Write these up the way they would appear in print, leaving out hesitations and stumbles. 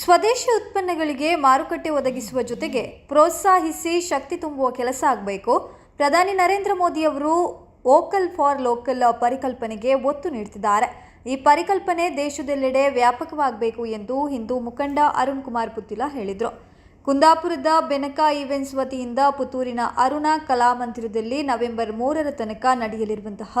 ಸ್ವದೇಶಿ ಉತ್ಪನ್ನಗಳಿಗೆ ಮಾರುಕಟ್ಟೆ ಒದಗಿಸುವ ಜೊತೆಗೆ ಪ್ರೋತ್ಸಾಹಿಸಿ ಶಕ್ತಿ ತುಂಬುವ ಕೆಲಸ ಆಗಬೇಕು. ಪ್ರಧಾನಿ ನರೇಂದ್ರ ಮೋದಿ ಅವರು ವೋಕಲ್ ಫಾರ್ ಲೋಕಲ್ ಪರಿಕಲ್ಪನೆಗೆ ಒತ್ತು ನೀಡುತ್ತಿದ್ದಾರೆ. ಈ ಪರಿಕಲ್ಪನೆ ದೇಶದೆಲ್ಲೆಡೆ ವ್ಯಾಪಕವಾಗಬೇಕು ಎಂದು ಹಿಂದೂ ಮುಖಂಡ ಅರುಣ್ ಕುಮಾರ್ ಪುತ್ತಿಲ ಹೇಳಿದರು. ಕುಂದಾಪುರದ ಬೆನಕ ಈವೆಂಟ್ಸ್ ವತಿಯಿಂದ ಪುತ್ತೂರಿನ ಅರುಣಾ ಕಲಾಮಂದಿರದಲ್ಲಿ ನವೆಂಬರ್ 3ರ ತನಕ ನಡೆಯಲಿರುವಂತಹ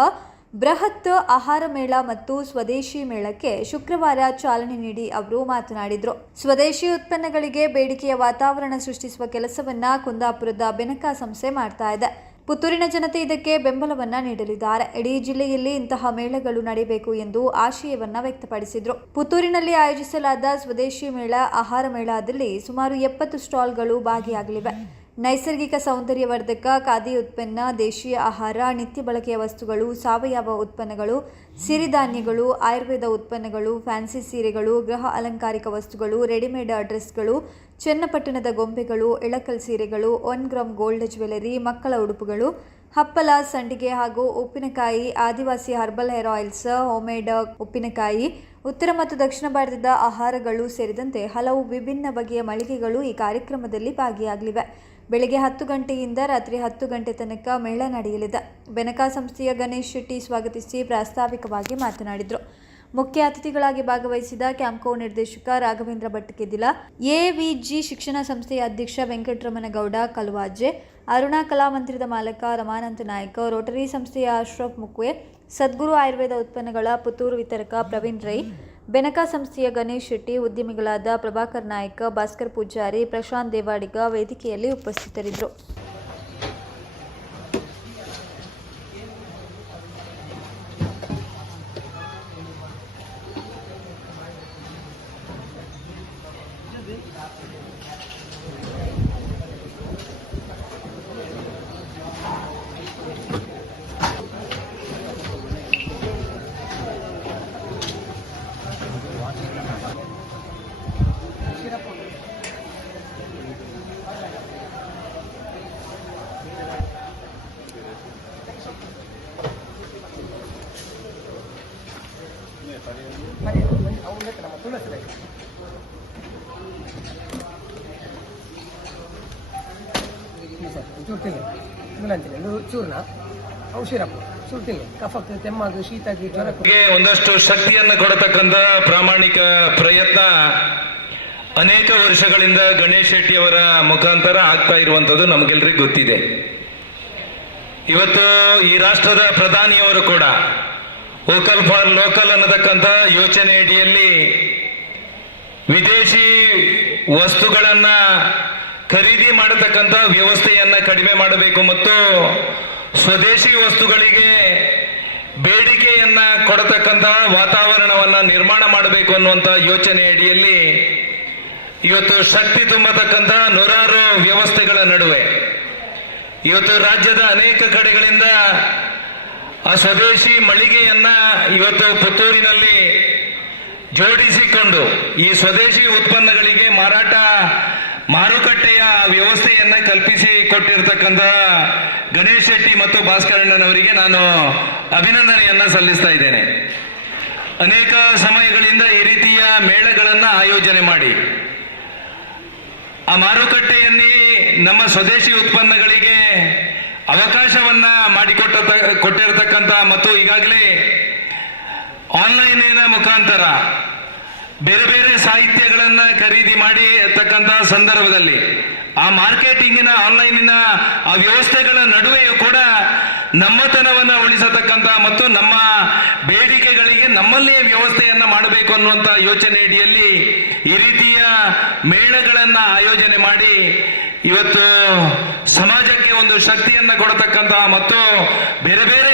ಬೃಹತ್ ಆಹಾರ ಮೇಳ ಮತ್ತು ಸ್ವದೇಶಿ ಮೇಳಕ್ಕೆ ಶುಕ್ರವಾರ ಚಾಲನೆ ನೀಡಿ ಅವರು ಮಾತನಾಡಿದರು. ಸ್ವದೇಶಿ ಉತ್ಪನ್ನಗಳಿಗೆ ಬೇಡಿಕೆಯ ವಾತಾವರಣ ಸೃಷ್ಟಿಸುವ ಕೆಲಸವನ್ನ ಕುಂದಾಪುರದ ಬೆನಕ ಸಂಸ್ಥೆ ಮಾಡ್ತಾ ಇದೆ. ಪುತ್ತೂರಿನ ಜನತೆ ಇದಕ್ಕೆ ಬೆಂಬಲವನ್ನ ನೀಡಲಿದ್ದಾರೆ. ಇಡೀ ಜಿಲ್ಲೆಯಲ್ಲಿ ಇಂತಹ ಮೇಳಗಳು ನಡೆಯಬೇಕು ಎಂದು ಆಶಯವನ್ನ ವ್ಯಕ್ತಪಡಿಸಿದರು. ಪುತ್ತೂರಿನಲ್ಲಿ ಆಯೋಜಿಸಲಾದ ಸ್ವದೇಶಿ ಮೇಳ ಆಹಾರ ಮೇಳದಲ್ಲಿ ಸುಮಾರು 70 ಸ್ಟಾಲ್ಗಳು ಭಾಗಿಯಾಗಲಿವೆ. ನೈಸರ್ಗಿಕ ಸೌಂದರ್ಯವರ್ಧಕ, ಖಾದಿ ಉತ್ಪನ್ನ, ದೇಶೀಯ ಆಹಾರ, ನಿತ್ಯ ಬಳಕೆಯ ವಸ್ತುಗಳು, ಸಾವಯವ ಉತ್ಪನ್ನಗಳು, ಸಿರಿಧಾನ್ಯಗಳು, ಆಯುರ್ವೇದ ಉತ್ಪನ್ನಗಳು, ಫ್ಯಾನ್ಸಿ ಸೀರೆಗಳು, ಗೃಹ ಅಲಂಕಾರಿಕ ವಸ್ತುಗಳು, ರೆಡಿಮೇಡ್ ಡ್ರೆಸ್ಗಳು, ಚನ್ನಪಟ್ಟಣದ ಗೊಂಬೆಗಳು, ಇಳಕಲ್ ಸೀರೆಗಳು, 1 ಗ್ರಾಂ ಗೋಲ್ಡ್ ಜ್ಯುವೆಲರಿ, ಮಕ್ಕಳ ಉಡುಪುಗಳು, ಹಪ್ಪಳ, ಸಂಡಿಗೆ ಹಾಗೂ ಉಪ್ಪಿನಕಾಯಿ, ಆದಿವಾಸಿ ಹರ್ಬಲ್ ಹೇರ್ ಆಯಿಲ್ಸ್, ಹೋಮ್ಮೇಡ್ ಉಪ್ಪಿನಕಾಯಿ, ಉತ್ತರ ಮತ್ತು ದಕ್ಷಿಣ ಭಾರತದ ಆಹಾರಗಳು ಸೇರಿದಂತೆ ಹಲವು ವಿಭಿನ್ನ ಬಗೆಯ ಮಳಿಗೆಗಳು ಈ ಕಾರ್ಯಕ್ರಮದಲ್ಲಿ ಭಾಗಿಯಾಗಲಿವೆ. ಬೆಳಗ್ಗೆ 10 ಗಂಟೆಯಿಂದ ರಾತ್ರಿ 10 ಗಂಟೆ ತನಕ ಮೇಳ ನಡೆಯಲಿದೆ. ಬೆನಕ ಸಂಸ್ಥೆಯ ಗಣೇಶ್ ಶೆಟ್ಟಿ ಸ್ವಾಗತಿಸಿ ಪ್ರಾಸ್ತಾವಿಕವಾಗಿ ಮಾತನಾಡಿದರು. ಮುಖ್ಯ ಅತಿಥಿಗಳಾಗಿ ಭಾಗವಹಿಸಿದ ಕ್ಯಾಂಪ್ಕೋ ನಿರ್ದೇಶಕ ರಾಘವೇಂದ್ರ ಭಟ್ಕೆದಿಲ, ಎವಿಜಿ ಶಿಕ್ಷಣ ಸಂಸ್ಥೆಯ ಅಧ್ಯಕ್ಷ ವೆಂಕಟರಮಣಗೌಡ ಕಲ್ವಾಜೆ, ಅರುಣಾ ಕಲಾಮಂದಿರದ ಮಾಲಕ ರಮಾನಂತ ನಾಯ್ಕ, ರೋಟರಿ ಸಂಸ್ಥೆಯ ಅಶ್ರಫ್ ಮುಕ್ವೆ, ಸದ್ಗುರು ಆಯುರ್ವೇದ ಉತ್ಪನ್ನಗಳ ಪುತ್ತೂರು ವಿತರಕ ಪ್ರವೀಣ್ ರೈ, ಬೆನಕ ಸಂಸ್ಥೆಯ ಗಣೇಶ್ ಶೆಟ್ಟಿ, ಉದ್ಯಮಿಗಳಾದ ಪ್ರಭಾಕರ್ ನಾಯ್ಕ, ಭಾಸ್ಕರ್ ಪೂಜಾರಿ, ಪ್ರಶಾಂತ್ ದೇವಾಡಿಗ ವೇದಿಕೆಯಲ್ಲಿ ಉಪಸ್ಥಿತರಿದ್ದರು. ಚೂರ್ಣ ಔಷಧಪ್ಪ ಸುರ್ತಿಲ್ಲ ಕಫಕ್ಕೆ ಕೆಮ್ಮಾಗಿ ಶೀತಾಗಿ ಜ್ವರಕ್ಕೆ ಒಂದಷ್ಟು ಶಕ್ತಿಯನ್ನು ಕೊಡತಕ್ಕಂತ ಪ್ರಾಮಾಣಿಕ ಪ್ರಯತ್ನ ಅನೇಕ ವರ್ಷಗಳಿಂದ ಗಣೇಶ್ ಶೆಟ್ಟಿ ಅವರ ಮುಖಾಂತರ ಆಗ್ತಾ ಇರುವಂತದ್ದು ನಮಗೆಲ್ಲರಿಗೂ ಗೊತ್ತಿದೆ. ಇವತ್ತು ಈ ರಾಷ್ಟ್ರದ ಪ್ರಧಾನಿಯವರು ಕೂಡ ವೋಕಲ್ ಫಾರ್ ಲೋಕಲ್ ಅನ್ನತಕ್ಕಂಥ ಯೋಚನೆ ಅಡಿಯಲ್ಲಿ ವಿದೇಶಿ ವಸ್ತುಗಳನ್ನ ಖರೀದಿ ಮಾಡತಕ್ಕಂಥ ವ್ಯವಸ್ಥೆಯನ್ನ ಕಡಿಮೆ ಮಾಡಬೇಕು ಮತ್ತು ಸ್ವದೇಶಿ ವಸ್ತುಗಳಿಗೆ ಬೇಡಿಕೆಯನ್ನ ಕೊಡತಕ್ಕಂಥ ವಾತಾವರಣವನ್ನ ನಿರ್ಮಾಣ ಮಾಡಬೇಕು ಅನ್ನುವಂಥ ಯೋಚನೆ ಅಡಿಯಲ್ಲಿ ಇವತ್ತು ಶಕ್ತಿ ತುಂಬತಕ್ಕಂಥ ನೂರಾರು ವ್ಯವಸ್ಥೆಗಳ ನಡುವೆ ಇವತ್ತು ರಾಜ್ಯದ ಅನೇಕ ಕಡೆಗಳಿಂದ ಆ ಸ್ವದೇಶಿ ಮಳಿಗೆಯನ್ನ ಇವತ್ತು ಪುತ್ತೂರಿನಲ್ಲಿ ಜೋಡಿಸಿಕೊಂಡು ಈ ಸ್ವದೇಶಿ ಉತ್ಪನ್ನಗಳಿಗೆ ಮಾರುಕಟ್ಟೆಯ ವ್ಯವಸ್ಥೆಯನ್ನ ಕಲ್ಪಿಸಿ ಕೊಟ್ಟಿರತಕ್ಕಂಥ ಗಣೇಶ್ ಶೆಟ್ಟಿ ಮತ್ತು ಭಾಸ್ಕರಣ್ಣನವರಿಗೆ ನಾನು ಅಭಿನಂದನೆಯನ್ನ ಸಲ್ಲಿಸ್ತಾ ಇದ್ದೇನೆ. ಅನೇಕ ಸಮಯಗಳಿಂದ ಈ ರೀತಿಯ ಮೇಳಗಳನ್ನ ಆಯೋಜನೆ ಮಾಡಿ ಆ ಮಾರುಕಟ್ಟೆಯಲ್ಲಿ ನಮ್ಮ ಸ್ವದೇಶಿ ಉತ್ಪನ್ನಗಳಿಗೆ ಅವಕಾಶವನ್ನ ಕೊಟ್ಟಿರತಕ್ಕಂಥ ಮತ್ತು ಈಗಾಗಲೇ ಆನ್ಲೈನಿನ ಮುಖಾಂತರ ಬೇರೆ ಬೇರೆ ಸಾಹಿತ್ಯಗಳನ್ನ ಖರೀದಿ ಮಾಡಿ ಇರ್ತಕ್ಕಂಥ ಸಂದರ್ಭದಲ್ಲಿ ಆ ಮಾರ್ಕೆಟಿಂಗಿನ ಆನ್ಲೈನಿನ ಆ ವ್ಯವಸ್ಥೆಗಳ ನಡುವೆಯೂ ಕೂಡ ನಮ್ಮತನವನ್ನ ಉಳಿಸತಕ್ಕಂಥ ಮತ್ತು ನಮ್ಮ ಬೇಡಿಕೆಗಳಿಗೆ ನಮ್ಮಲ್ಲಿಯೇ ವ್ಯವಸ್ಥೆಯನ್ನ ಮಾಡಬೇಕು ಅನ್ನುವಂಥ ಯೋಚನೆ ಅಡಿಯಲ್ಲಿ ಈ ರೀತಿಯ ಮೇಳಗಳನ್ನ ಆಯೋಜನೆ ಮಾಡಿ ಇವತ್ತು ಸಮಾಜಕ್ಕೆ ಒಂದು ಶಕ್ತಿಯನ್ನ ಕೊಡತಕ್ಕಂಥ ಮತ್ತು ಬೇರೆ ಬೇರೆ